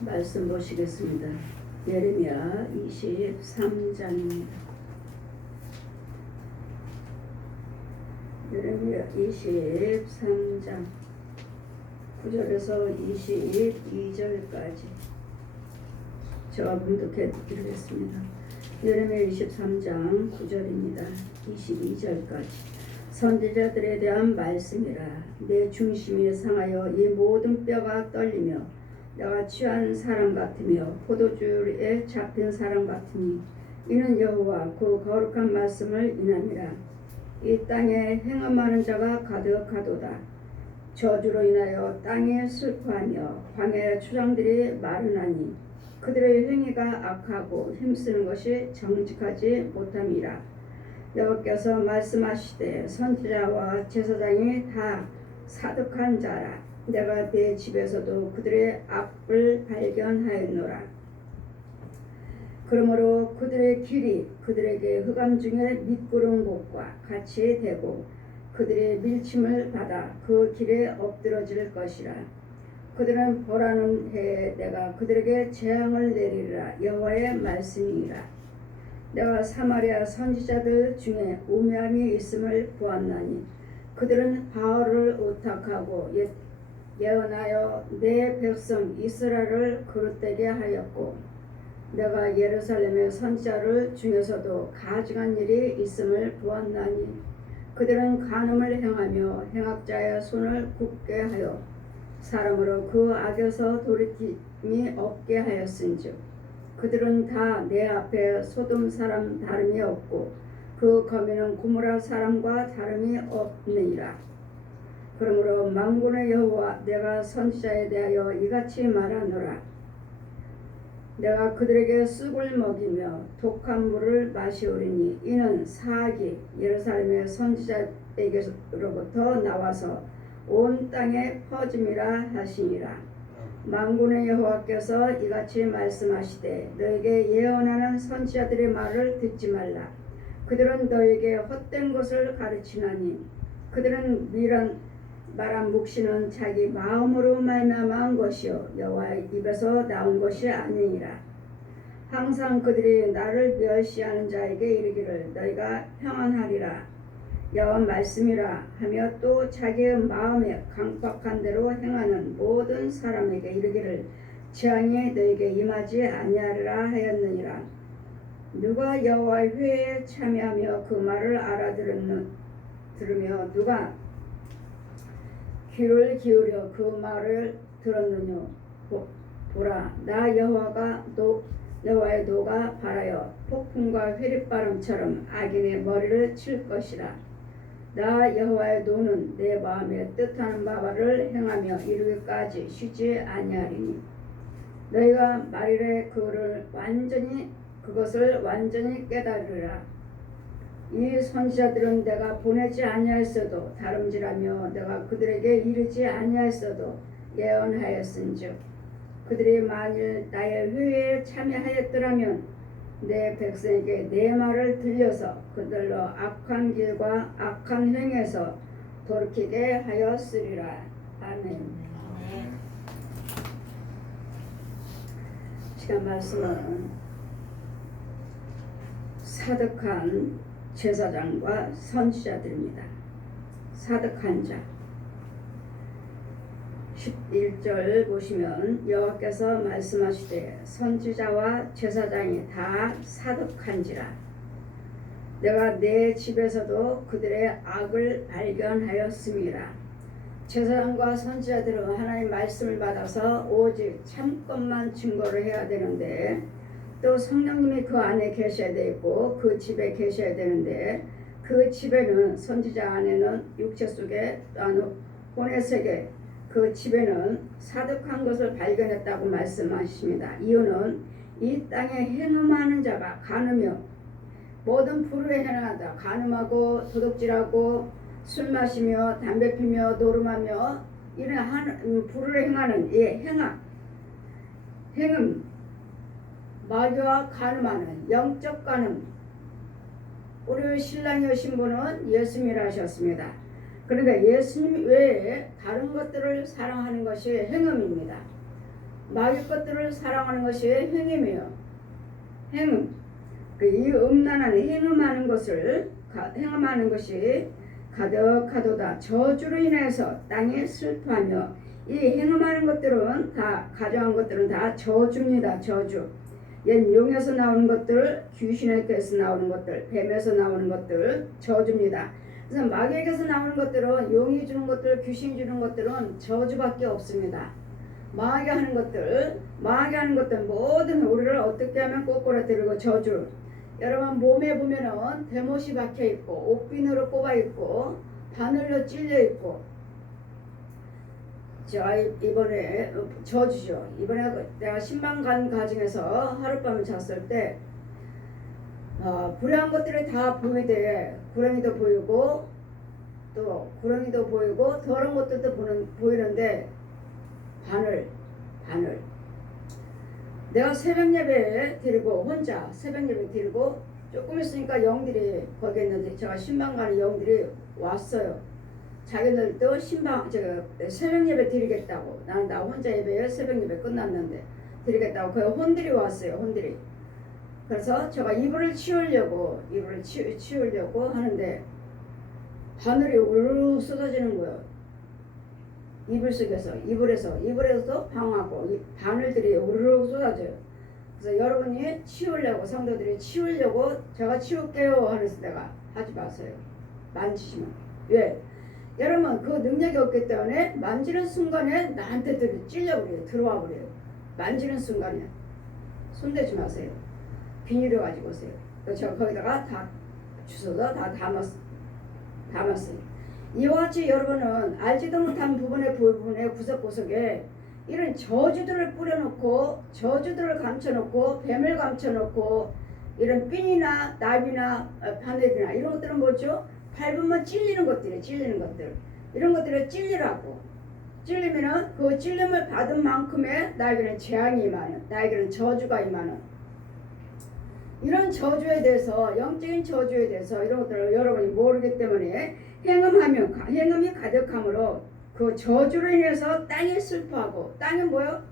말씀 보시겠습니다. 예레미야 23장입니다. 예레미야 23장 9절에서 22절까지 제가 문독해 드리겠습니다. 예레미야 23장 9절입니다. 22절까지 선지자들에 대한 말씀이라. 내 중심이 상하여 이 모든 뼈가 떨리며 내가 취한 사람 같으며 포도주에 잡힌 사람 같으니 이는 여호와 그 거룩한 말씀을 인함이라. 이 땅에 행음하는 자가 가득하도다. 저주로 인하여 땅이 슬퍼하며 광야의 초장들이 마르나니 그들의 행위가 악하고 힘쓰는 것이 정직하지 못함이라. 여호와께서 말씀하시되 선지자와 제사장이 다 사득한 자라. 내가 내 집에서도 그들의 악을 발견하였노라. 그러므로 그들의 길이 그들에게 흑암 중에 미끄러운 곳과 같이 되고 그들의 밀침을 받아 그 길에 엎드러질 것이라. 그들은 보라는 해에 내가 그들에게 재앙을 내리리라. 여호와의 말씀이니라. 내가 사마리아 선지자들 중에 우매함이 있음을 보았나니 그들은 바알을 의탁하고 예언하여 내 백성 이스라엘을 그릇되게 하였고 내가 예루살렘의 선지자를 중에서도 가증한 일이 있음을 보았나니 그들은 간음을 행하며 행악자의 손을 굽게 하여 사람으로 그 악에서 돌이킴이 없게 하였은즉 그들은 다 내 앞에 소돔 사람 다름이 없고 그 거민은 고모라 사람과 다름이 없느니라. 그러므로 만군의 여호와 내가 선지자에 대하여 이같이 말하노라. 내가 그들에게 쑥을 먹이며 독한 물을 마시오리니 이는 사악이 예루살렘의 선지자에게로부터 나와서 온 땅에 퍼짐이라 하시니라. 만군의 여호와께서 이같이 말씀하시되 너에게 예언하는 선지자들의 말을 듣지 말라. 그들은 너에게 헛된 것을 가르치나니 그들은 말한 묵시는 자기 마음으로 말미암은 것이요 여호와의 입에서 나온 것이 아니니라. 항상 그들이 나를 멸시하는 자에게 이르기를 너희가 평안하리라. 여호와 말씀이라 하며 또 자기의 마음에 강박한 대로 행하는 모든 사람에게 이르기를 재앙이 너에게 임하지 아니하리라 하였느니라. 누가 여호와의 회에 참여하며 그 말을 들으며 누가 귀를 기울여 그 말을 들었느냐. 보라, 나 여호와의 노가 발하여 폭풍과 회립바람처럼 악인의 머리를 칠 것이라. 나 여호와의 노는 내 마음에 뜻하는 바를 행하며 이루기까지 쉬지 아니하리니 너희가 말일에 그것을 완전히 깨달으리라. 이 선지자들은 내가 보내지 아니하였어도 다름질하며 내가 그들에게 이르지 아니하였어도 예언하였은즉 그들이 만일 나의 회의에 참여하였더라면 내 백성에게 내 말을 들려서 그들로 악한 길과 악한 행에서 돌이키게 하였으리라. 아멘. 시간 말씀은 사득한 제사장과 선지자들입니다. 사득한 자 11절 보시면 여호와께서 말씀하시되 선지자와 제사장이 다 사득한지라. 내가 내 집에서도 그들의 악을 발견하였음이라. 제사장과 선지자들은 하나님 말씀을 받아서 오직 참것만 증거를 해야 되는데 또 성령님이 그 안에 계셔야 되고 그 집에 계셔야 되는데 그 집에는 선지자 안에는 육체 속에 혼의 세계 그 집에는 사득한 것을 발견했다고 말씀하십니다. 이유는 이 땅에 행음하는 자가 간으며 모든 불의에 행하다 간음하고 도둑질하고 술 마시며 담배 피며 노름하며 이런 불의를 행하는 행음 마귀와 간음하는 영적 간음. 우리 신랑이 오신 분은 예수님이라 하셨습니다. 그러니까 예수님 외에 다른 것들을 사랑하는 것이 행음입니다. 마귀 것들을 사랑하는 것이 행음이에요. 행음. 이 음란한 행음하는 것이 가득하도다. 저주로 인해서 땅에 슬퍼하며, 이 행음하는 것들은 다, 가정한 것들은 다 저주입니다. 저주. 옛 용에서 나오는 것들, 귀신에게서 나오는 것들, 뱀에서 나오는 것들 저주입니다. 그래서 마귀에게서 나오는 것들은, 용이 주는 것들, 귀신이 주는 것들은 저주밖에 없습니다. 마귀가 하는 것들 모든 우리를 어떻게 하면 꼬꾸라뜨리고 저주. 여러분 몸에 보면은 대못이 박혀 있고, 옥빈으로 꼽아 있고, 바늘로 찔려 있고. 자, 이번에 저주죠. 이번에 내가 신방 간 가정에서 하룻밤을 잤을 때 불행한 것들이 다 보이대. 구렁이도 보이고, 또 구렁이도 보이고, 더러운 것들도 보이는데 바늘. 내가 새벽 예배 드리고, 혼자 새벽 예배 드리고, 조금 있으니까 영들이 거기 있는데, 제가 신방 가는 영들이 왔어요. 자기들도 새벽 예배 드리겠다고. 나 혼자 예배, 새벽 예배 끝났는데 드리겠다고 그 혼들이 왔어요. 혼들이. 그래서 제가 이불을 치우려고 하는데 바늘이 우르르 쏟아지는 거예요. 이불에서 방하고 이 바늘들이 우르르 쏟아져요. 그래서 여러분이 치우려고, 성도들이 치우려고, 제가 치울게요 하면서 내가 하지 마세요. 만지시면. 왜? 여러분 그 능력이 없기 때문에 만지는 순간에 나한테 찔려버려요. 들어와 버려요. 만지는 순간에 손대지 마세요. 비닐을 가지고 오세요. 그래서 제가 거기다가 다 주워서 다 담았어요. 이와 같이 여러분은 알지도 못한 부분의 구석구석에 이런 저주들을 뿌려놓고, 저주들을 감춰놓고, 뱀을 감춰놓고, 이런 핀이나 나비나 바늘이나 이런 것들은 뭐죠? 밟으면 찔리는 것들. 이런 것들을 찔리라고. 찔리면은 그 찔림을 받은 만큼의 나에게는 재앙이 임하는, 나에게는 저주가 임하는, 이런 저주에 대해서, 영적인 저주에 대해서 이런 것들을 여러분이 모르기 때문에 행음이 가득함으로 그 저주로 인해서 땅이 슬퍼하고, 땅이 뭐요?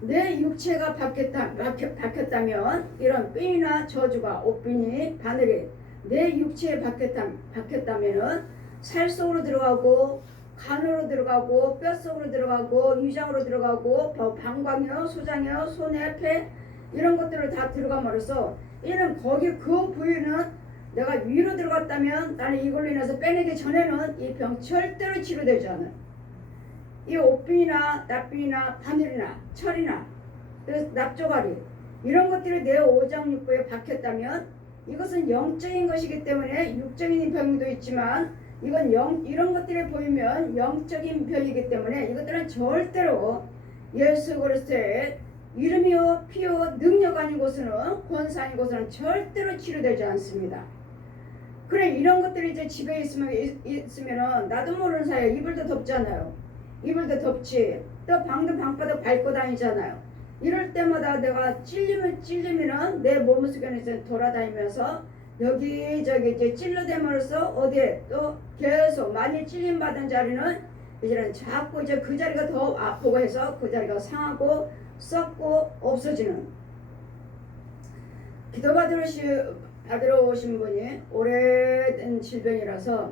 내 육체가 박혔다면 이런 핀이나 저주가, 옥빈이, 바늘이 내 육체에 박혔다면은 살 속으로 들어가고, 간으로 들어가고, 뼈 속으로 들어가고, 위장으로 들어가고, 방광이요, 소장이요, 손에 폐 이런 것들을 다 들어감으로써 이는 거기 그 부위는 내가 위로 들어갔다면 나는 이걸로 인해서 빼내기 전에는 이 병 절대로 치료되지 않아요. 이 옥빈이나 납빈이나 바늘이나 철이나 납조가리 이런 것들이 내 오장육부에 박혔다면 이것은 영적인 것이기 때문에 육적인 병도 있지만 이건 이런 것들이 보이면 영적인 병이기 때문에 이것들은 절대로 예수 그리스도의 이름이요 피요 능력 아닌 곳은, 권세 아닌 곳은 절대로 치료되지 않습니다. 그래, 이런 것들이 이제 집에 있으면은 나도 모르는 사이에 이불도 덥잖아요. 이불도 덥지. 또 방바닥 밟고 다니잖아요. 이럴 때마다 내가 찔리면은 내 몸속에 돌아다니면서 여기저기 이제 찔러대면서 어디에 또 계속 많이 찔림 받은 자리는 이제는 자꾸 이제 그 자리가 더 아프고 해서 그 자리가 상하고 썩고 없어지는. 기도 받으러 오신 분이 오래된 질병이라서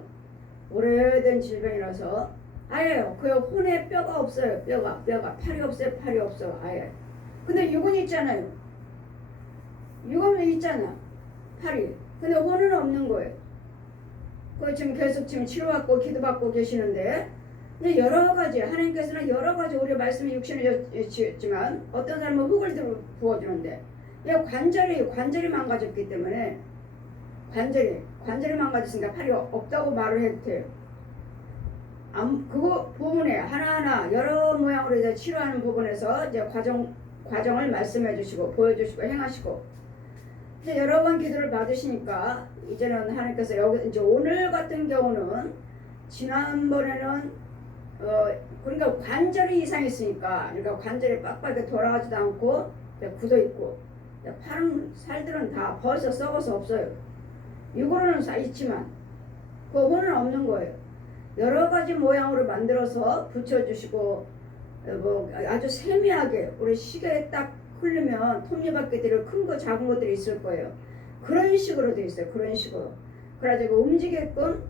아예 그 혼에 뼈가 없어요. 뼈가 팔이 없어요. 팔이 없어 아예. 근데 육은 있잖아요. 육은 있잖아. 팔이. 근데 혼은 없는 거예요. 그 지금 계속 치료받고 기도받고 계시는데, 근데 여러 가지 하나님께서는 여러 가지 우리 말씀이 육신을 지었지만 어떤 사람은 흙을 부어주는데, 관절이 망가졌기 때문에 관절이 망가졌으니까 팔이 없다고 말을 해도 돼요. 그거 부분에 하나하나 여러 모양으로 이제 치료하는 부분에서 이제 과정을 말씀해 주시고 보여주시고 행하시고, 이제 여러 번 기도를 받으시니까 이제는 하나님께서 여기 이제 오늘 같은 경우는 지난번에는 그러니까 관절이 이상했으니까, 그러니까 관절이 빡빡하게 돌아가지도 않고 굳어 있고, 파른 살들은 다 벌써 썩어서 없어요. 이거는 있지만 그 혼은 없는 거예요. 여러 가지 모양으로 만들어서 붙여주시고 뭐 아주 세미하게 우리 시계에 딱 흐르면 톱니바퀴들이 큰 거 작은 것들이 있을 거예요. 그런 식으로 돼 있어요. 그런 식으로. 그래가지고 움직이게끔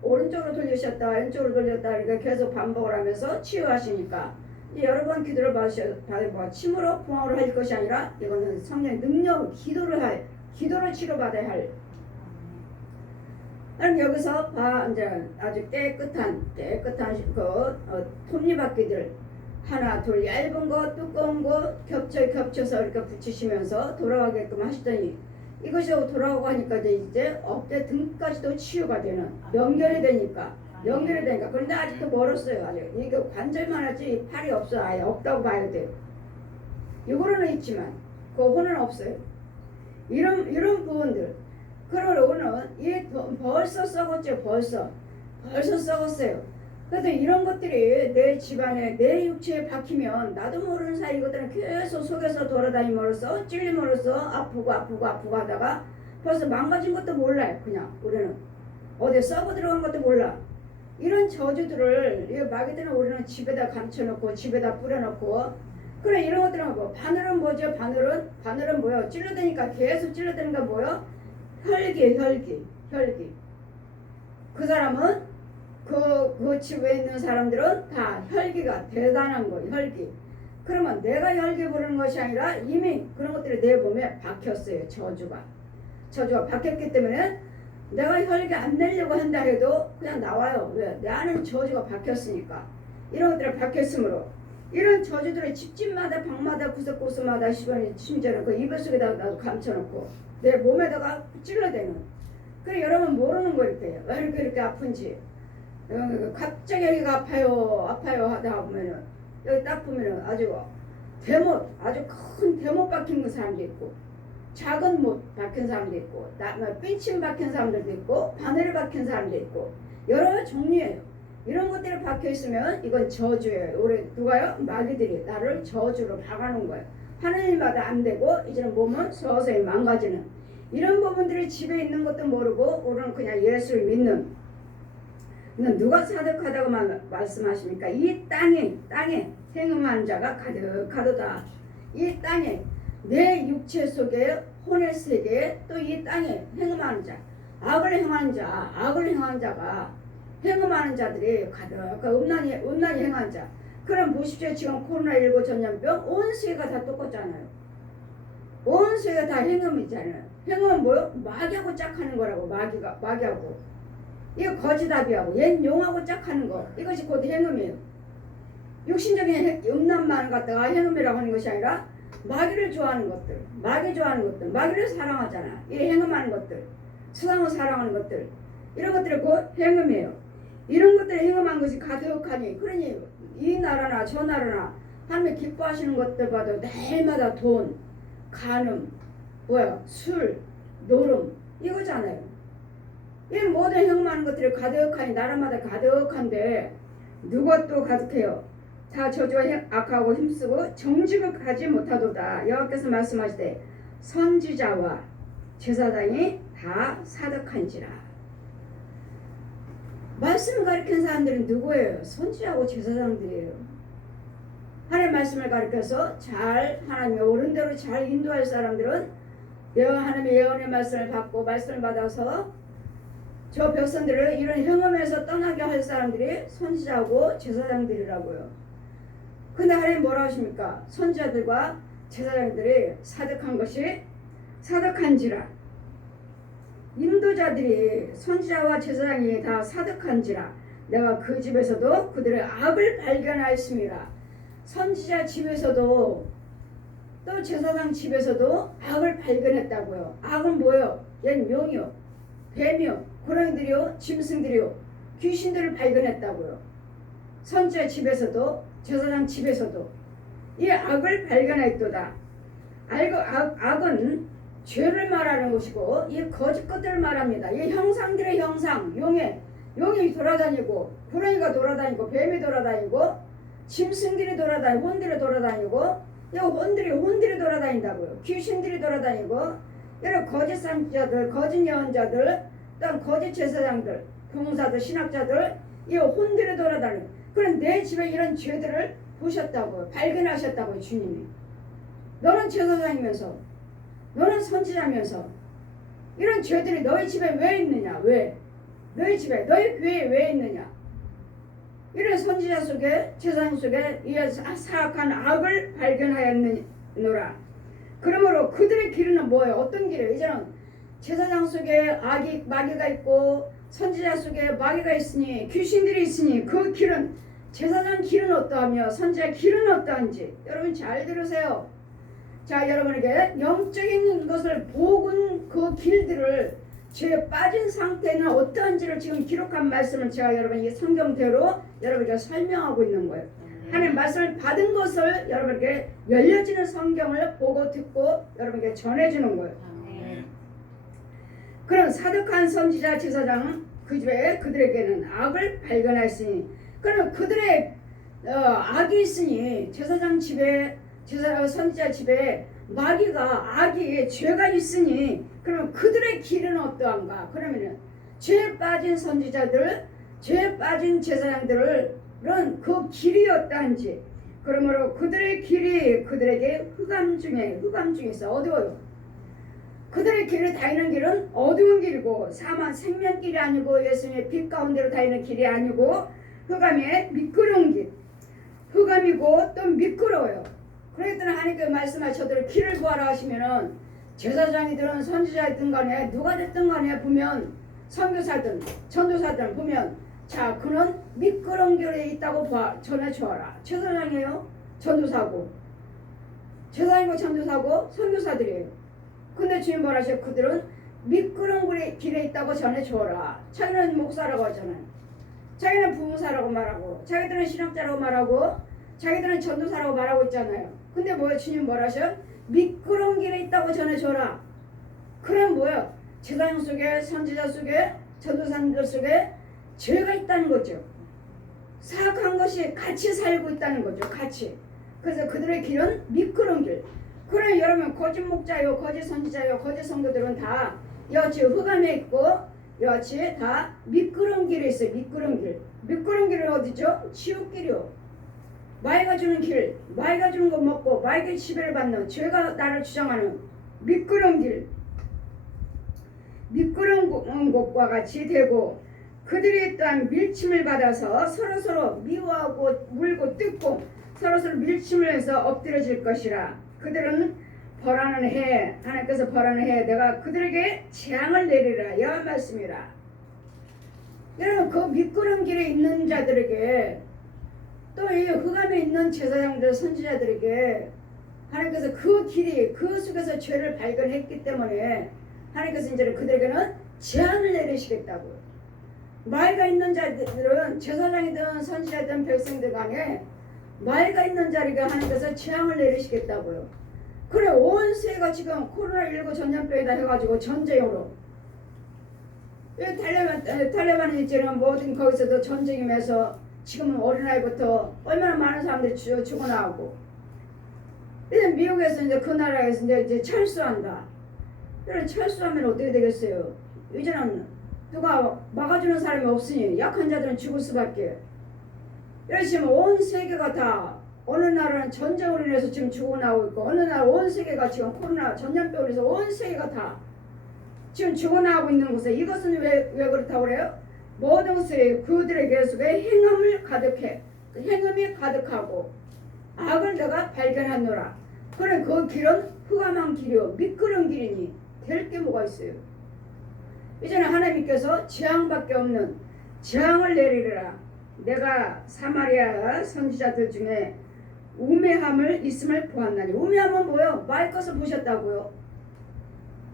오른쪽으로 돌리셨다 왼쪽으로 돌렸다 이렇게 계속 반복을 하면서 치유하시니까 여러 번 기도를 받으시고 침으로 부항으로 할 것이 아니라 이거는 성령의 능력 기도를 치료받아야 할. 그럼 여기서 이제 아주 깨끗한 톱니바퀴들 하나 둘 얇은 거 두꺼운 거 겹쳐서 이렇게 붙이시면서 돌아가게끔 하시더니 이것이 돌아오고 하니까 이제 어깨 등까지도 치유가 되는 연결이 되니까 그런데 아직도 멀었어요. 아직 이게 관절만 하지 팔이 없어. 아예 없다고 봐야 돼요. 이거는 있지만 그거는 없어요. 이런 부분들 그러고는 벌써 썩었죠. 벌써 썩었어요. 그래도 이런 것들이 내 집안에 내 육체에 박히면 나도 모르는 사이 이것들은 계속 속에서 돌아다니면서 찔림으로써 아프고 하다가 벌써 망가진 것도 몰라요. 그냥 우리는 어디 썩어 들어간 것도 몰라. 이런 저주들을 이 마귀들은 우리는 집에다 감춰놓고 집에다 뿌려놓고 그래 이런 것들은 뭐 바늘은 뭐죠? 바늘은 뭐요? 찔러대니까 계속 찔러대니까 뭐요? 혈기. 그 사람은 그 집에 있는 사람들은 다 혈기가 대단한 거예요. 혈기. 그러면 내가 혈기 부르는 것이 아니라 이미 그런 것들이 내 몸에 박혔어요. 저주가 박혔기 때문에 내가 혈기 안 내려고 한다 해도 그냥 나와요. 왜? 내 안에 저주가 박혔으니까. 이런 것들이 박혔으므로 이런 저주들을 집집마다 방마다 구석구석마다 심지어는 그 이불 속에다가 나도 감춰놓고 내 몸에다가 찔러대는. 그래 여러분 모르는 거 이렇게 왜 이렇게 아픈지. 갑자기 여기가 아파요 하다 보면은 여기 딱 보면은 아주 큰 대못 박힌 사람도 있고 작은 못 박힌 사람도 있고 핀침 박힌 사람들도 있고 바늘 박힌 사람도 있고 여러 종류예요. 이런 것들이 박혀 있으면 이건 저주예요. 우리 누가요? 마귀들이 나를 저주로 박아놓은 거예요. 하나님마다 안 되고 이제는 몸은 서서히 망가지는 이런 부분들이 집에 있는 것도 모르고 우리는 그냥 예수를 믿는. 누가 사득하다고 말씀하십니까? 이 땅에 행음한 자가 가득하도다. 이 땅에 내 육체 속에 혼의 세계에 또 이 땅에 행음하는 자, 악을 행하는 자가 행음하는 자들이 가득 음란히 행한 자. 그럼 보십시오. 지금 코로나19 전염병 온 세계가 다 똑같잖아요. 온 세계가 다 행음이잖아요. 행음은 뭐요? 마귀하고 짝하는 거라고. 마귀하고. 이거 거지답이하고 옛 용하고 짝하는 거 이것이 곧 행음이에요. 육신적인 음란만 갖다가 행음이라고 하는 것이 아니라 마귀를 좋아하는 것들 마귀를 사랑하잖아. 이 행음하는 것들 세상을 사랑하는 것들 이런 것들이 곧 행음이에요. 이런 것들이 행음한 것이 가득하니 그러니 이 나라나 저 나라나 하나님이 기뻐하시는 것들 봐도 매일마다 돈, 간음, 술, 노름 이거잖아요. 이 모든 행음하는 것들이 가득하니 나라마다 가득한데 누가 또 가득해요? 다 저주와 악하고 힘쓰고 정직을 가지 못하도다. 여호와께서 말씀하시되 선지자와 제사장이 다 사득한지라. 말씀을 가르치는 사람들은 누구예요? 선지자하고 제사장들이에요. 하나님의 말씀을 가르쳐서 잘 하나님의 옳은 대로 잘 인도할 사람들은 하나님의 예언의 말씀을 받고 말씀을 받아서 저 백성들을 이런 행음에서 떠나게 할 사람들이 선지자하고 제사장들이라고요. 근데 하나님 뭐라 하십니까? 선지자들과 제사장들이 사득한지라. 인도자들이 선지자와 제사장이 다 사득한지라. 내가 그 집에서도 그들의 악을 발견하였습니다. 선지자 집에서도 또 제사장 집에서도 악을 발견했다고요. 악은 뭐예요? 얜 용이요, 뱀이요, 고라니들이요, 짐승들이요, 귀신들을 발견했다고요. 선지자 집에서도 제사장 집에서도 이 악을 발견했도다. 악은 죄를 말하는 것이고 이 거짓 것들을 말합니다. 이 형상들의 형상, 용이 돌아다니고 고라니가 돌아다니고 뱀이 돌아다니고 짐승들이 돌아다니고 혼들이 돌아다니고 이 혼들이 돌아다닌다고요. 귀신들이 돌아다니고 여러 거짓 선지자들, 거짓 예언자들, 또 거짓 제사장들, 봉사들, 신학자들 이 혼들이 돌아다니고 그럼 내 집에 이런 죄들을 보셨다고요. 발견하셨다고요. 주님이. 너는 제사장이면서, 너는 선지자면서 이런 죄들이 너희 집에 왜 있느냐? 왜? 너희 집에, 너희 교회에 왜 있느냐? 이런 선지자 속에, 제사장 속에 이 사악한 악을 발견하였노라. 그러므로 그들의 길은 뭐예요? 어떤 길이에요? 이제는 제사장 속에 마귀가 있고 선지자 속에 마귀가 있으니, 귀신들이 있으니 그 길은, 제사장 길은 어떠하며 선지자 길은 어떠한지 여러분 잘 들으세요. 자, 여러분에게 영적인 것을 복은 그 길들을, 죄에 빠진 상태는 어떠한지를 지금 기록한 말씀을 제가 여러분 이 성경대로 여러분에게 설명하고 있는 거예요. 하나님 말씀을 받은 것을 여러분에게 열려지는 성경을 보고 듣고 여러분에게 전해주는 거예요. 그런 사득한 선지자 제사장 그 집에 그들에게는 악을 발견하였으니, 그러면 그들의 악이 있으니, 제사장 집에, 선지자 집에 마귀가, 악이, 죄가 있으니, 그러면 그들의 길은 어떠한가? 그러면은 죄에 빠진 선지자들, 죄에 빠진 제사장들은 그 길이 어떠한지, 그러므로 그들의 길이 그들에게 흑암 중에 있어. 어두워요. 그들의 길을 다니는 길은 어두운 길이고, 사망 생명길이 아니고, 예수님의 빛 가운데로 다니는 길이 아니고, 흑암의 미끄러운 길, 흑암이고 또 미끄러워요. 그랬더니 하나님께서 말씀하셔도 길을 구하라 하시면은, 제사장이든 선지자이든 간에 누가 됐든 간에 보면, 선교사든 전도사든 보면, 자, 그는 미끄러운 길에 있다고 전해 주어라. 제사장이에요, 전도사고, 제사장이고 전도사고 선교사들이에요. 근데 주님 뭐라 하셔? 그들은 미끄러운 길에 있다고 전해 주어라. 자기는 목사라고 하잖아요. 자기는 부모사라고 말하고, 자기들은 신학자라고 말하고, 자기들은 전도사라고 말하고 있잖아요. 근데 뭐야? 주님 뭐라 하셔? 미끄러운 길에 있다고 전해 주어라. 그럼 뭐야? 제사장 속에, 선지자 속에, 전도사들 속에 죄가 있다는 거죠. 사악한 것이 같이 살고 있다는 거죠. 같이. 그래서 그들의 길은 미끄러운 길. 그래, 여러분, 거짓 목자요, 거짓 선지자요, 거짓 성도들은 다 여치 흑암에 있고, 여치 다 미끄러운 길에 있어요. 미끄러운 길. 미끄러운 길은 어디죠? 지옥길이요. 마귀가 주는 길, 마귀가 주는 거 먹고 마귀의 지배를 받는, 죄가 나를 주장하는 미끄러운 길, 미끄러운 곳과 같이 되고, 그들이 또한 밀침을 받아서 서로서로 미워하고 물고 뜯고 서로서로 밀침을 해서 엎드려질 것이라. 그들은 벌하는 해, 하나님께서 벌하는 해 내가 그들에게 재앙을 내리라 여호와 말씀이라. 여러분, 그 미끄럼 길에 있는 자들에게, 또 이 흑암에 있는 제사장들, 선지자들에게 하나님께서 그 길이, 그 속에서 죄를 발견했기 때문에 하나님께서 이제는 그들에게는 재앙을 내리시겠다고요. 마귀가 있는 자들은, 제사장이든 선지자든 백성들 간에 마귀가 있는 자리가 하나님께서 재앙을 내리시겠다고요. 그래, 온 세계가 지금 코로나19 전염병이다 해가지고 전쟁으로, 탈레반이 이제는 모든 거기서도 전쟁이면서 지금은 어린아이부터 얼마나 많은 사람들이 죽어나오고, 이제 미국에서 이제 그 나라에서 이제 철수한다. 그래, 철수하면 어떻게 되겠어요? 이제는 누가 막아주는 사람이 없으니 약한 자들은 죽을 수밖에. 이러시면 온 세계가 다, 어느 나라는 전쟁으로 인해서 지금 죽어나오고 있고, 어느 나라 온 세계가 지금 코로나 전염병으로 인해서 온 세계가 다 지금 죽어나오고 있는 곳에, 이것은 왜 그렇다고 그래요? 모든 것이 그들에게 속에 행음을 가득해, 행음이 가득하고 악을 내가 발견하노라. 그래, 그 길은 흑암한 길이요 미끄러운 길이니 될 게 뭐가 있어요? 이제는 하나님께서 재앙밖에 없는 재앙을 내리리라. 내가 사마리아 선지자들 중에 우매함을 있음을 보았나니. 우매함은 뭐예요? 마의 것을 보셨다고요.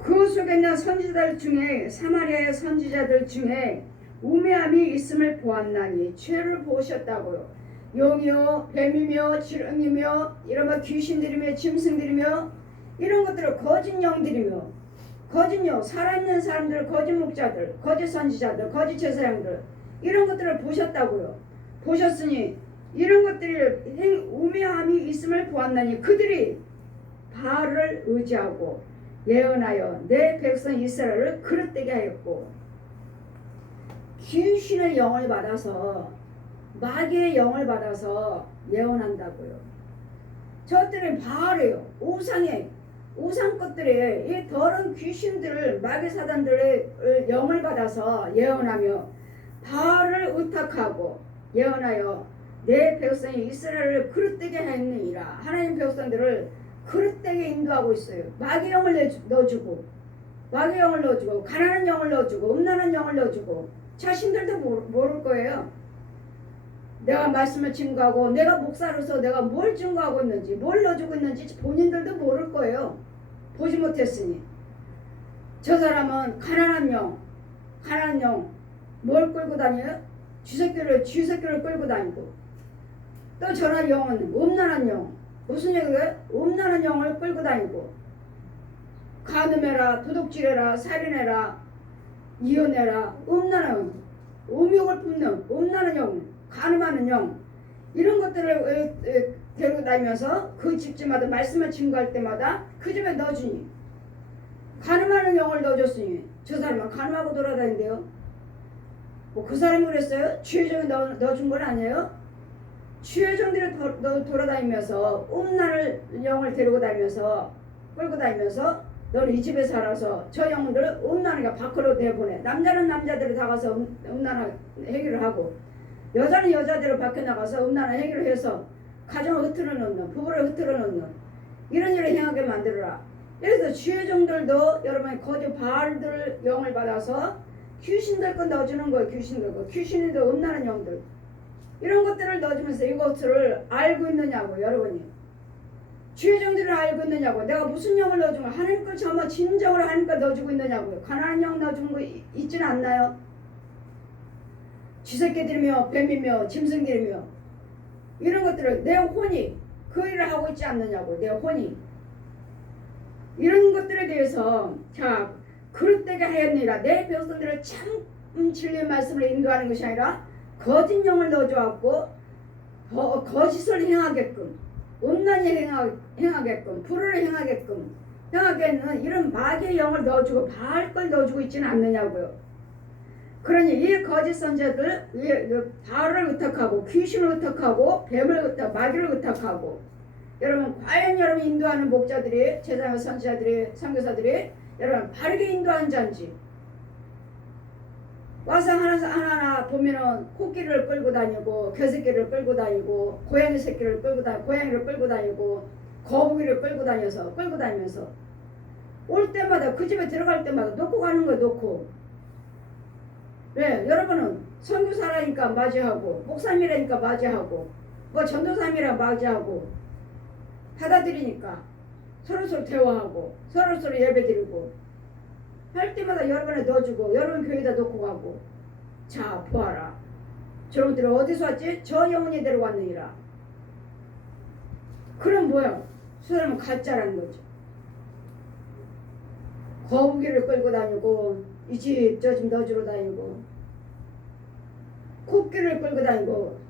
그 속에 있는 선지자들 중에, 사마리아의 선지자들 중에 우매함이 있음을 보았나니. 죄를 보셨다고요. 용이요, 뱀이며, 지렁이며, 이런 거 귀신들이며, 짐승들이며, 이런 것들을 거짓 영들이며, 거짓 영, 살아있는 사람들, 거짓 목자들, 거짓 선지자들, 거짓 제사장들, 이런 것들을 보셨다고요. 보셨으니 이런 것들이 우매함이 있음을 보았나니 그들이 바알을 의지하고 예언하여 내 백성 이스라엘을 그릇되게 하였고, 귀신의 영을 받아서, 마귀의 영을 받아서 예언한다고요. 저들은 바알이에요. 우상 것들이 이 더러운 귀신들을 마귀 사단들의 영을 받아서 예언하며 바알을 의탁하고 예언하여 내 백성이 이스라엘을 그릇되게 하였느니라. 하나님 백성들을 그릇되게 인도하고 있어요. 마귀 영을 넣어주고 가난한 영을 넣어주고 음란한 영을 넣어주고 자신들도 모를 거예요. 내가 말씀을 증거하고 내가 목사로서 내가 뭘 증거하고 있는지 뭘 넣어주고 있는지 본인들도 모를 거예요. 보지 못했으니. 저 사람은 가난한 영 뭘 끌고 다녀요? 쥐새끼를 끌고 다니고, 또 저런 영은 음란한 영, 무슨 얘기예요? 음란한 영을 끌고 다니고, 간음해라, 도둑질해라, 살인해라, 이혼해라, 음란한 음욕을 뿜는 음란한 영, 간음하는 영, 이런 것들을 데리고 다니면서 그 집집마다 말씀을 증거할 때마다 그 집에 넣어주니, 간음하는 영을 넣어줬으니 저 사람은 간음하고 돌아다닌대요. 뭐 그 사람이 그랬어요? 주의종이 넣어준 건 아니에요? 주의종들이 돌아다니면서 음란을 영을 데리고 다니면서 끌고 다니면서 너는 이 집에 살아서 저 영들을 음란하게 밖으로 내보내. 남자는 남자들이 나가서 음란한 해결을 하고, 여자는 여자대로 밖에 나가서 음란한 해결을 해서 가정을 흐트러 놓는, 부부를 흐트러 놓는 이런 일을 행하게 만들어라. 그래서 주의종들도 여러분이 거짓 바알들 영을 받아서 귀신들 거 넣어주는 거예요. 귀신들도 음란한 영들, 이런 것들을 넣어주면서 이것을 알고 있느냐고. 여러분이 주의종들을 알고 있느냐고. 내가 무슨 영을 넣어준 거, 하나님 걸 정말 진정으로 하나님 걸 넣어주고 있느냐고요. 가난한 영 넣어준 거 있지는 않나요? 쥐새끼들이며 뱀이며 짐승들이며 이런 것들을 내 혼이 그 일을 하고 있지 않느냐고. 내 혼이 이런 것들에 대해서 자 그릇되게 하였느니라. 내 백성들을 참 진리의 말씀을 인도하는 것이 아니라 거짓 영을 넣어줘갖고 거짓을 행하게끔, 음란히 행하게끔, 불의를 행하게끔 행하게는 이런 마귀의 영을 넣어주고 바알 걸 넣어주고 있지는 않느냐고요. 그러니 이 거짓 선지자들 바알을 의탁하고 귀신을 의탁하고 뱀을 마귀를 의탁하고, 여러분 과연 여러분 인도하는 목자들이, 제자와 선지자들이, 선교사들이 여러분 바르게 인도하는 자인지. 와서 하나하나 보면은 코끼리를 끌고 다니고, 개새끼를 끌고 다니고, 고양이 새끼를 끌고 다니고, 고양이를 끌고 다니고, 거북이를 끌고 다니면서 올 때마다 그 집에 들어갈 때마다 놓고 가는 거 놓고. 왜? 여러분은 선교사라니까 맞이하고, 목사님이라니까 맞이하고, 뭐 전도사님이라 맞이하고, 받아들이니까 서로서로 대화하고 서로서로 예배드리고 할 때마다 여러분에 넣어주고 여러분 교회에다 놓고 가고. 자 보아라, 저분들은 어디서 왔지? 저 영혼이 데려왔느니라. 그럼 뭐야? 그 사람은 가짜라는 거죠. 거북이를 끌고 다니고 이 집 저 집 넣어주러 다니고 코끼리를 끌고 다니고.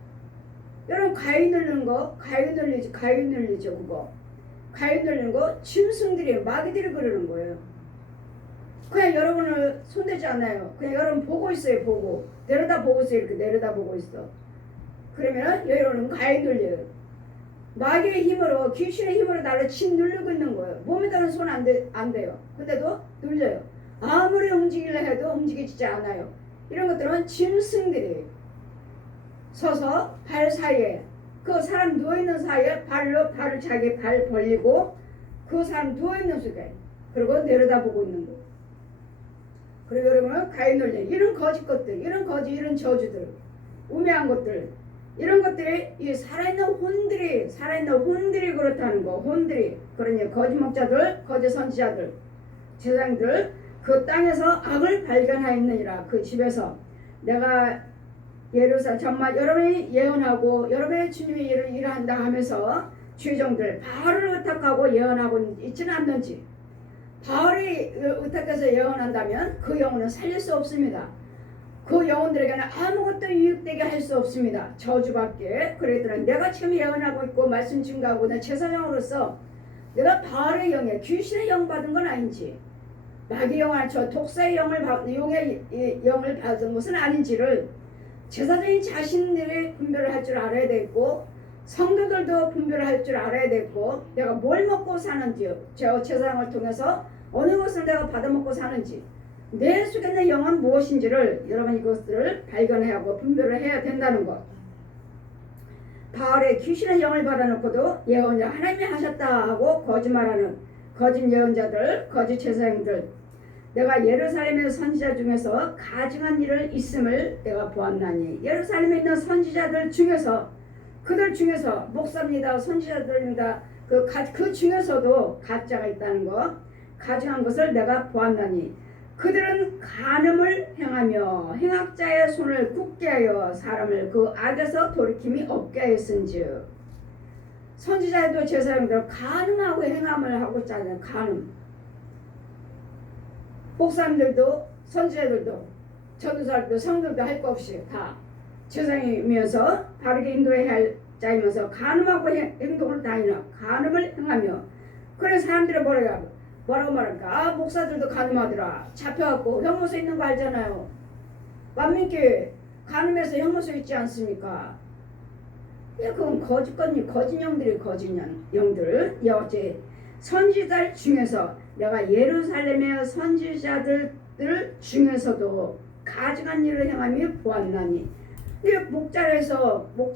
여러분 가위 늘리는 거, 가위 늘리죠 그거. 가위 늘리는 거 짐승들이 마귀들이 그러는 거예요. 그냥 여러분을 손대지 않아요. 그냥 여러분 보고 있어요. 보고 내려다보고 있어요. 이렇게 내려다보고 있어. 그러면 여러분은 가위 늘려요. 마귀의 힘으로, 귀신의 힘으로 나를 침 누르고 있는 거예요. 몸에다가 손 안 돼요. 근데도 눌려요. 아무리 움직이려 해도 움직이지 않아요. 이런 것들은 짐승들이에요. 서서 발 사이에, 그 사람 누워있는 사이에 발을 자기 발 벌리고 그 사람 누워있는 속에, 그리고 내려다보고 있는 거. 그리고 여러분은 가위 눌려. 이런 거짓 것들, 이런 저주들, 우매한 것들, 이런 것들이 이 살아있는 혼들이 그렇다는 거. 혼들이, 그러니 거짓 목자들, 거짓 선지자들, 제사장들 그 땅에서 악을 발견하였느니라. 그 집에서 내가 예루살렘 정말 여러분이 예언하고 여러분의 주님이 일을 한다 하면서 주의종들 바알을 의탁하고 예언하고 있지는 않는지. 바알이 의탁해서 예언한다면 그 영혼은 살릴 수 없습니다. 그 영혼들에게는 아무것도 유익되게 할 수 없습니다. 저주밖에. 그랬더니 내가 지금 예언하고 있고 말씀 증거하고 내 제사장으로서 내가 바알의 영에 귀신의 영 받은 건 아닌지, 마귀 영을, 저 독사의 용의 영을 받은 것은 아닌지를 제사장인 자신들이 분별을 할 줄 알아야 되고, 성도들도 분별을 할 줄 알아야 되고 내가 뭘 먹고 사는지 저 제사장을 통해서 어느 것을 내가 받아먹고 사는지 내 속에 있는 영은 무엇인지를 여러분 이것들을 발견해야 하고 분별을 해야 된다는 것. 바울의 귀신의 영을 받아놓고도 예언자 하나님이 하셨다 하고 거짓말하는 거짓 예언자들 거짓 제사장들 내가 예루살렘의 선지자 중에서 가증한 일을 있음을 내가 보았나니 예루살렘에 있는 선지자들 중에서 그들 중에서 목사입니다 선지자들입니다 그 중에서도 가짜가 있다는 것 가증한 것을 내가 보았나니 그들은 간음을 행하며 행악자의 손을 굳게 하여 사람을 그 악에서 돌이킴이 없게 하였은즉 선지자들도 제사장들 간음하고 행함을 하고 있잖아요. 간음 목사님들도 선지자들도 전도사들도 성도들도 할 거 없이 다 제사장이면서 바르게 인도해야 할 자이면서 간음하고 행동을 다니나 간음을 행하며 그래 사람들이 뭐라고 말할까? 목사들도 간음하더라. 잡혀갖고 형무소 있는 거 알잖아요. 만민교회 간음해서 형무소 있지 않습니까? 그건 거짓 영들이 거짓 영들. 어째 선지자들 중에서 내가 예루살렘의 선지자들 중에서도 가증한 일을 행하며 보았나니 이 목자에서 뭐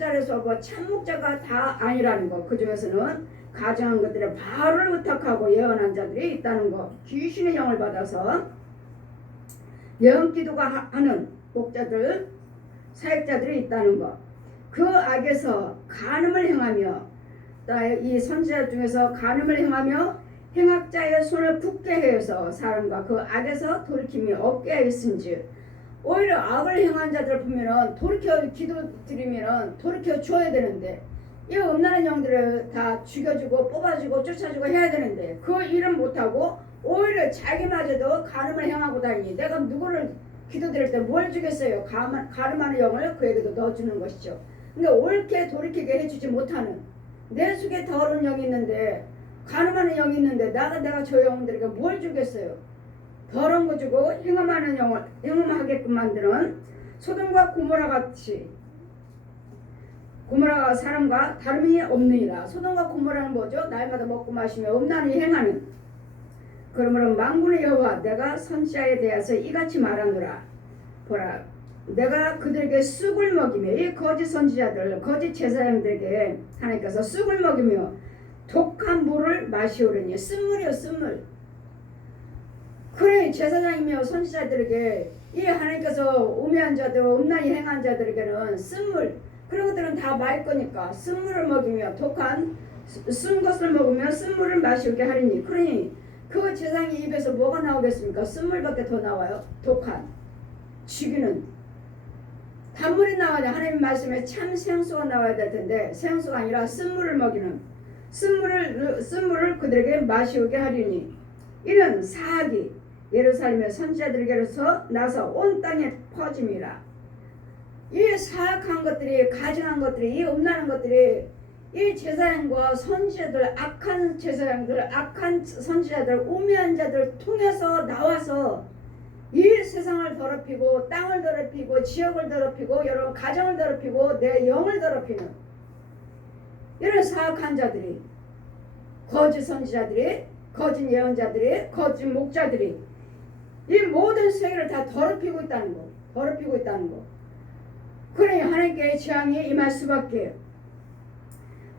참목자가 다 아니라는 거. 그 중에서는 가증한 것들에 바로를 의탁하고 예언한 자들이 있다는 것. 귀신의 영을 받아서 영기도가 하는 목자들 사역자들이 있다는 것. 그 악에서 간음을 행하며 이 선지자 중에서 간음을 행하며 행악자의 손을 굳게 해서 사람과 그 악에서 돌이킴이 없게 하였은즉 오히려 악을 행한 자들 보면은 돌이켜 기도드리면은 돌이켜 줘야 되는데 이 음란한 영들을 다 죽여주고 뽑아주고 쫓아주고 해야 되는데 그 일은 못하고 오히려 자기마저도 간음을 행하고 다니니 내가 누구를 기도드릴 때 뭘 주겠어요? 간음하는 영을 그에게도 넣어주는 것이죠. 그러니까 옳게 돌이키게 해주지 못하는 내 속에 더러운 영이 있는데 간음하는 영이 있는데 내가 저 영들에게 뭘 주겠어요? 더러운 거 주고 행음하는 영을 행음하게끔 만드는 소돔과 고모라 같이 고모라가 사람과 다름이 없느니라. 소돔과 고모라는 뭐죠? 날마다 먹고 마시며 음란히 행하는. 그러므로 만군의 여호와 내가 선지자에 대해서 이같이 말하노라. 보라 내가 그들에게 쑥을 먹이며 이 거짓 선지자들 거짓 제사장들에게 하나님께서 쑥을 먹이며 독한 물을 마시오르니 쓴물이요 쓴물. 그래 제사장이며 선지자들에게 이 하나님께서 우매한 자들 음란히 행한 자들에게는 쓴물 그런 것들은 다 말 거니까 쓴물을 먹이며 독한 쓴 것을 먹으며 쓴물을 마시게 하리니 그러니 그 제사장의 입에서 뭐가 나오겠습니까? 쓴물밖에 더 나와요. 독한 죽이는 단물이 나와야 돼. 하나님 말씀에 참 생수가 나와야 될 텐데 생수가 아니라 쓴물을 먹이는 쓴물을 그들에게 마시게 하리니 이는 사악이 예루살렘의 선지자들에게로서 나서 온 땅에 퍼짐이라. 이 사악한 것들이 가증한 것들이 이 음란한 것들이 이 제사장과 선지자들 악한 제사장들 악한 선지자들 우매한 자들 통해서 나와서 이 세상을 더럽히고 땅을 더럽히고 지역을 더럽히고 여러분 가정을 더럽히고 내 영을 더럽히는 이런 사악한 자들이 거짓 선지자들이 거짓 예언자들이 거짓 목자들이 이 모든 세계를 다 더럽히고 있다는 거. 더럽히고 있다는 거. 그러니 하나님께의 재앙이 임할 수밖에.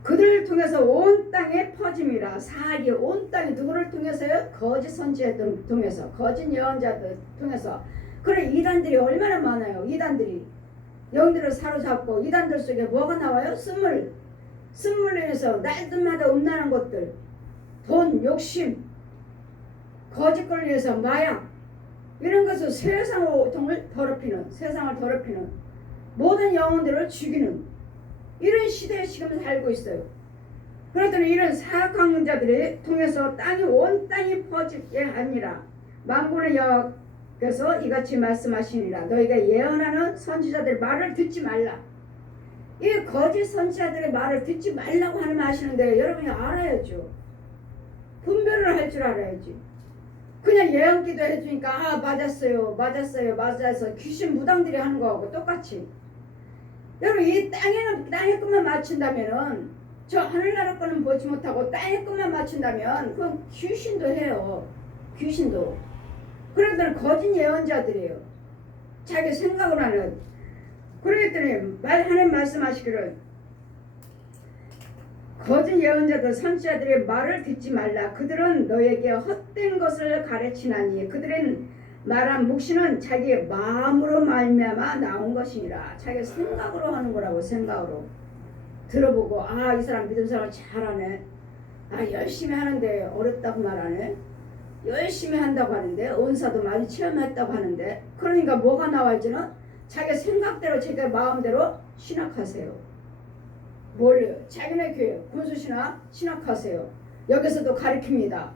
그들을 통해서 온 땅에 퍼짐이라. 사악이 온 땅에 누구를 통해서요? 거짓 선지자들 통해서 거짓 예언자들 통해서. 그래 이단들이 얼마나 많아요. 이단들이 영들을 사로잡고 이단들 속에 뭐가 나와요? 쓴물로 인해서 날마다 음란한 것들 돈, 욕심, 거짓걸 위해서 마약 이런 것을 세상을 더럽히는 모든 영혼들을 죽이는 이런 시대에 지금 살고 있어요. 그러더니 이런 사악한 자들이 통해서 온 땅이 퍼지게 하니라. 만군의 여호와께서 이같이 말씀하시니라. 너희가 예언하는 선지자들 말을 듣지 말라. 이 거짓 선지자들의 말을 듣지 말라고 하는 하시는데 여러분이 알아야죠. 분별을 할 줄 알아야지. 그냥 예언기도 해주니까 맞았어요 귀신 무당들이 하는 거하고 똑같이 여러분 이 땅의 것만 맞춘다면은 저 하늘나라 거는 보지 못하고 땅의 것만 맞춘다면 그건 귀신도 해요. 귀신도. 그러더니 거짓 예언자들이에요. 자기 생각을 하는. 그러겠더니 하나님 말씀하시기를 거짓 예언자들 선지자들의 말을 듣지 말라. 그들은 너에게 헛된 것을 가르치나니 그들은 말한 묵시는 자기의 마음으로 말미암아 나온 것이니라. 자기 생각으로 하는 거라고. 생각으로 들어보고 아 이 사람 믿음 생활 잘하네. 아 열심히 하는데 어렵다고 말하네. 열심히 한다고 하는데 은사도 많이 체험했다고 하는데 그러니까 뭐가 나와있지는 자기 생각대로 자기 마음대로 신학하세요. 뭘요? 자기네 교회 군수신학 신학하세요. 여기서도 가르칩니다.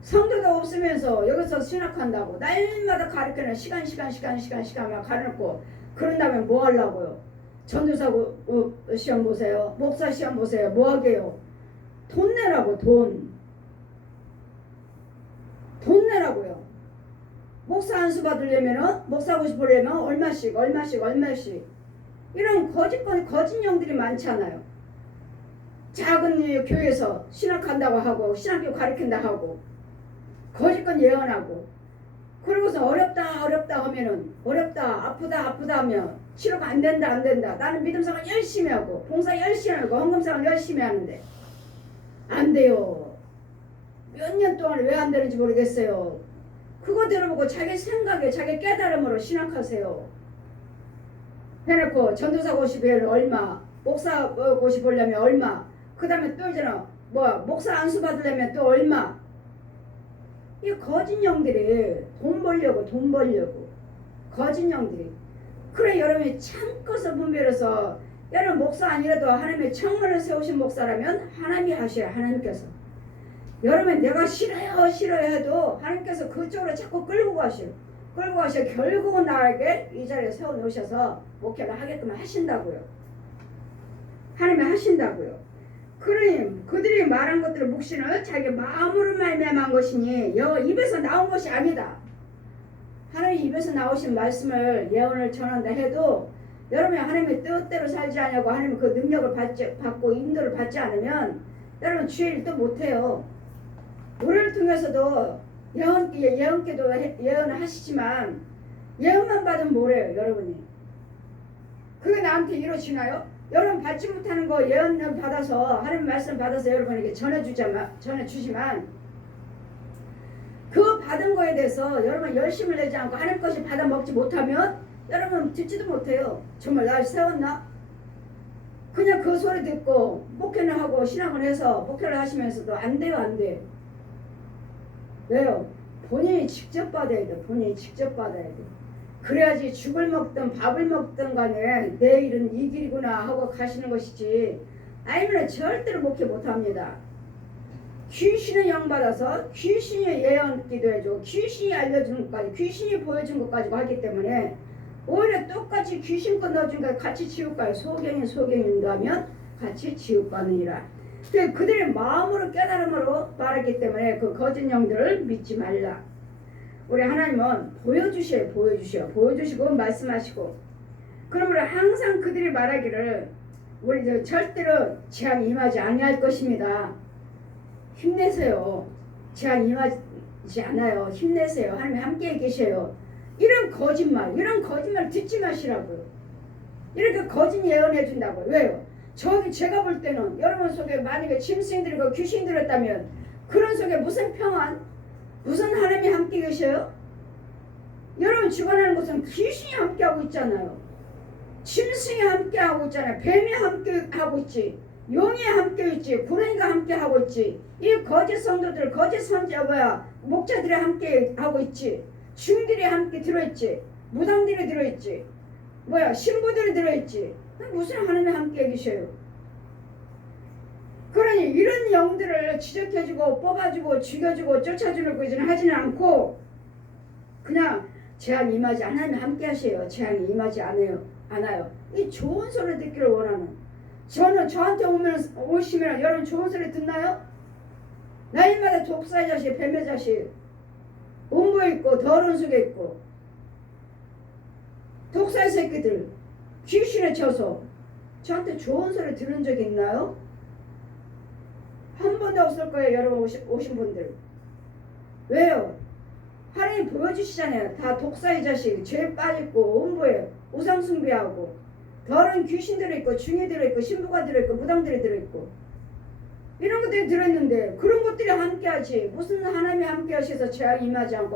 성도가 없으면서 여기서 신학한다고 날마다 가르치는 시간 막 가르치고 그런 다음에 뭐 하려고요? 전도사 시험 보세요. 목사 시험 보세요. 뭐 하게요? 돈 내라고. 돈 내라고요. 목사 안수 받으려면은 목사 고시 보려면 얼마씩 이런 거짓 영들이 많잖아요. 작은 교회에서 신학한다고 하고 신학교 가르친다 하고 거짓건 예언하고 그러고서 어렵다 하면은 어렵다 아프다 하면 치료가 안 된다 나는 믿음생활 열심히 하고 봉사 열심히 하고 헌금생활 열심히 하는데 안 돼요. 몇 년 동안 왜 안 되는지 모르겠어요. 그거 들어보고 자기 생각에 자기 깨달음으로 신학하세요. 해놓고 전도사 고시 배우면 얼마, 목사 고시 보려면 얼마, 그 다음에 또 있잖아 목사 안수 받으려면 또 얼마. 이 거짓 영들이 돈 벌려고 거짓 영들이. 그래 여러분이 참고서 분별해서 여러분 목사 아니라도 하나님의 청문을 세우신 목사라면 하나님이 하셔야. 하나님께서 여러분 내가 싫어요 해도 하나님께서 그쪽으로 자꾸 끌고 가셔. 결국은 나에게 이 자리에 세워놓으셔서 목회를 하게끔 하신다고요. 하나님이 하신다고요. 그러니 그들이 말한 것들을 묵시는 자기 마음으로 말미암은 것이니 입에서 나온 것이 아니다. 하나님 입에서 나오신 말씀을 예언을 전한다 해도 여러분이 하나님의 뜻대로 살지 않냐고 하나님 그 능력을 받고 인도를 받지 않으면 여러분 주의 일도 못해요. 우리를 통해서도 예언께도 예언을 하시지만 예언만 받으면 뭐래요 여러분이? 그게 나한테 이루어지나요? 여러분 받지 못하는 거 예언을 받아서 하나님 말씀 받아서 여러분에게 전해주지만 그 받은 거에 대해서 여러분 열심을 내지 않고 하나님 것이 받아 먹지 못하면 여러분 듣지도 못해요. 정말 날 세웠나? 그냥 그 소리 듣고 목회를 하고 신앙을 해서 목회를 하시면서도 안 돼요. 왜요? 본인이 직접 받아야 돼. 그래야지 죽을 먹든 밥을 먹든 간에 내일은 이 길이구나 하고 가시는 것이지 아니면 절대로 목회 못합니다. 귀신의 영 받아서 귀신이 예언 기도해주고 귀신이 알려주는 것까지 귀신이 보여준 것까지 하기 때문에 오히려 똑같이 귀신 거 넣어준 거 같이 지옥가요. 소경인도 하면 같이 지옥가느니라. 그들의 마음으로 깨달음으로 말했기 때문에 그 거짓 영들을 믿지 말라. 우리 하나님은 보여주시고 말씀하시고 그러므로 항상 그들이 말하기를 우리 절대로 재앙이 임하지 아니할 것입니다. 힘내세요. 재앙이 임하지 않아요. 힘내세요. 하나님 함께 계셔요. 이런 거짓말 듣지 마시라고요. 이렇게 거짓 예언해 준다고요. 왜요? 제가 볼 때는 여러분 속에 만약에 짐승들이고 귀신 들었다면 그런 속에 무슨 평안, 무슨 하나님이 함께 계셔요? 여러분 주관하는 것은 귀신이 함께하고 있잖아요. 짐승이 함께하고 있잖아요. 뱀이 함께하고 있지. 용이 함께 있지. 구렁이가 함께하고 있지. 이 거짓 성도들, 거짓 목자들이 함께하고 있지. 중들이 함께 들어있지. 무당들이 들어있지. 신부들이 들어있지. 무슨 하나님이 함께 계셔요. 그러니 이런 영들을 지적해주고 뽑아주고 죽여주고 쫓아주는 거지는 하지는 않고 그냥 재앙이 임하지 하나님이 함께 하셔요. 재앙이 임하지 않아요. 이 좋은 소리 듣기를 원하는 저한테 오시면 여러분 좋은 소리 듣나요? 날마다 독사의 자식, 뱀의 자식 음부에 있고 더러운 속에 있고 독사의 새끼들 귀신에 쳐서 저한테 좋은 소리 들은 적 있나요? 한 번도 없을 거예요. 여러분 오신 분들. 왜요? 하나님 보여주시잖아요. 다 독사의 자식, 죄 빠졌고 음부에 우상숭배하고 더러운 귀신 들어있고 중이 들어있고 신부가 들어있고 무당들이 들어있고 이런 것들이 들어있는데 그런 것들이 함께하지 무슨 하나님이 함께하셔서 죄악 임하지 않고